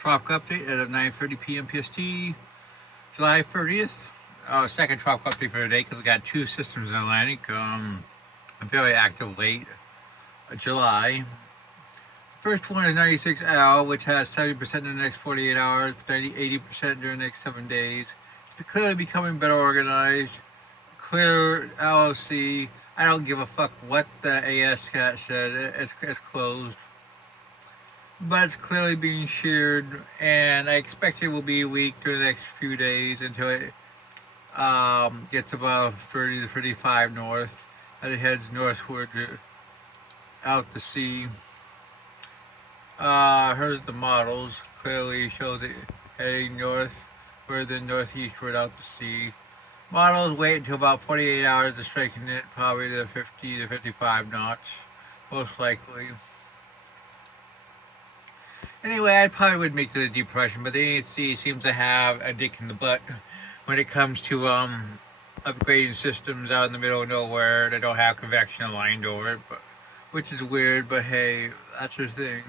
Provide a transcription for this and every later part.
Tropical update as of 9:30 p.m. PST, July 30th. Second tropical update for today because we got two systems in Atlantic. Very active late July. First one is 96L, which has 70% in the next 48 hours, 80% during the next 7 days. It's clearly becoming better organized. Clear LLC. I don't give a fuck what the AS cat said. It's closed. But it's clearly being shared, and I expect it will be weak during the next few days until it gets above 30 to 35 north as it heads northward out to sea. Here's the models. Clearly shows it heading north, further northeastward out to sea. Models wait until about 48 hours to striking it, probably to 50 to 55 knots, most likely. Anyway, I probably would make it a depression, but the AHC seems to have a dick in the butt when it comes to upgrading systems out in the middle of nowhere that don't have convection aligned over it, which is weird, but hey, that's their thing.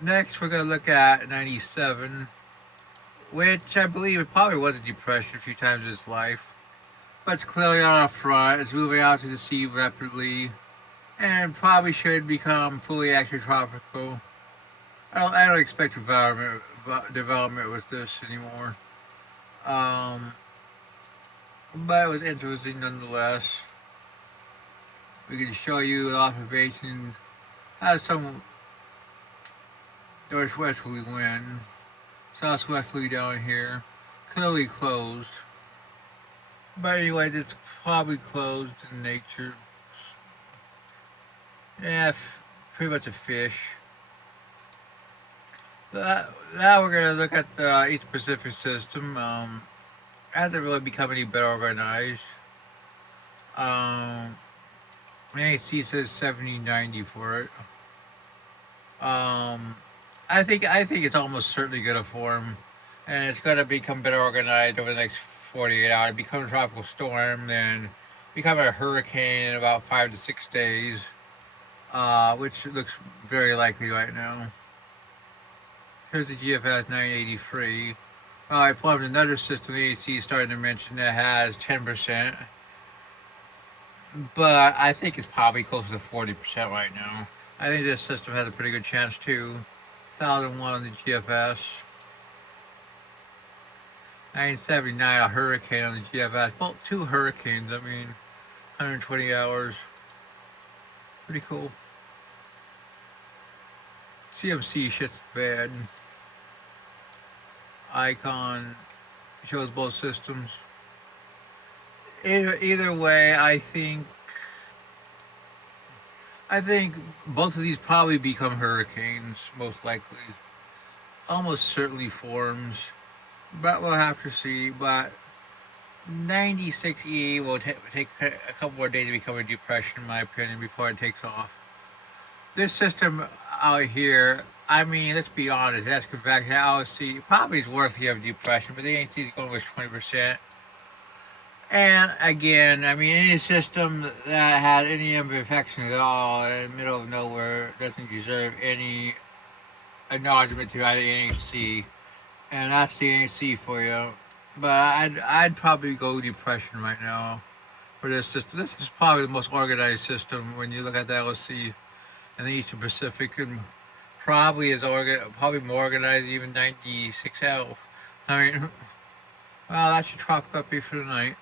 Next, we're going to look at 97, which I believe it probably was a depression a few times in its life, but it's clearly on our front. It's moving out to the sea rapidly, and probably should become fully extratropical. I don't expect development with this anymore. But it was interesting nonetheless. We can show you the observation. Has some northwesterly wind, southwesterly down here, clearly closed. But anyways, it's probably closed in nature. Yeah, pretty much a fish. Now we're going to look at the East Pacific system. Hasn't really become any better organized. NAC says 70-90 for it. I think it's almost certainly going to form, and it's going to become better organized over the next 48 hours. Become a tropical storm, then become a hurricane in about 5 to 6 days. Which looks very likely right now. Here's the GFS 983. I formed another system the AC starting to mention that has 10%. But I think it's probably closer to 40% right now. I think this system has a pretty good chance too. 1001 on the GFS. 979, a hurricane on the GFS. Well, two hurricanes, 120 hours. Pretty cool. CMC shit's bad. Icon shows both systems. Either way, I think both of these probably become hurricanes, most likely. Almost certainly forms, but we'll have to see. But 96E will take a couple more days to become a depression, in my opinion, before it takes off. This system out here, let's be honest, that's convection. LSC probably is worthy of depression, but the ANC is going with 20%. And again, any system that has any imperfection at all in the middle of nowhere doesn't deserve any acknowledgement to either NHC. And that's the NHC for you. But I'd probably go depression right now for this system. This is probably the most organized system when you look at the LSC and the Eastern Pacific, and probably more organized even 96L. Well, that's your tropical update for tonight.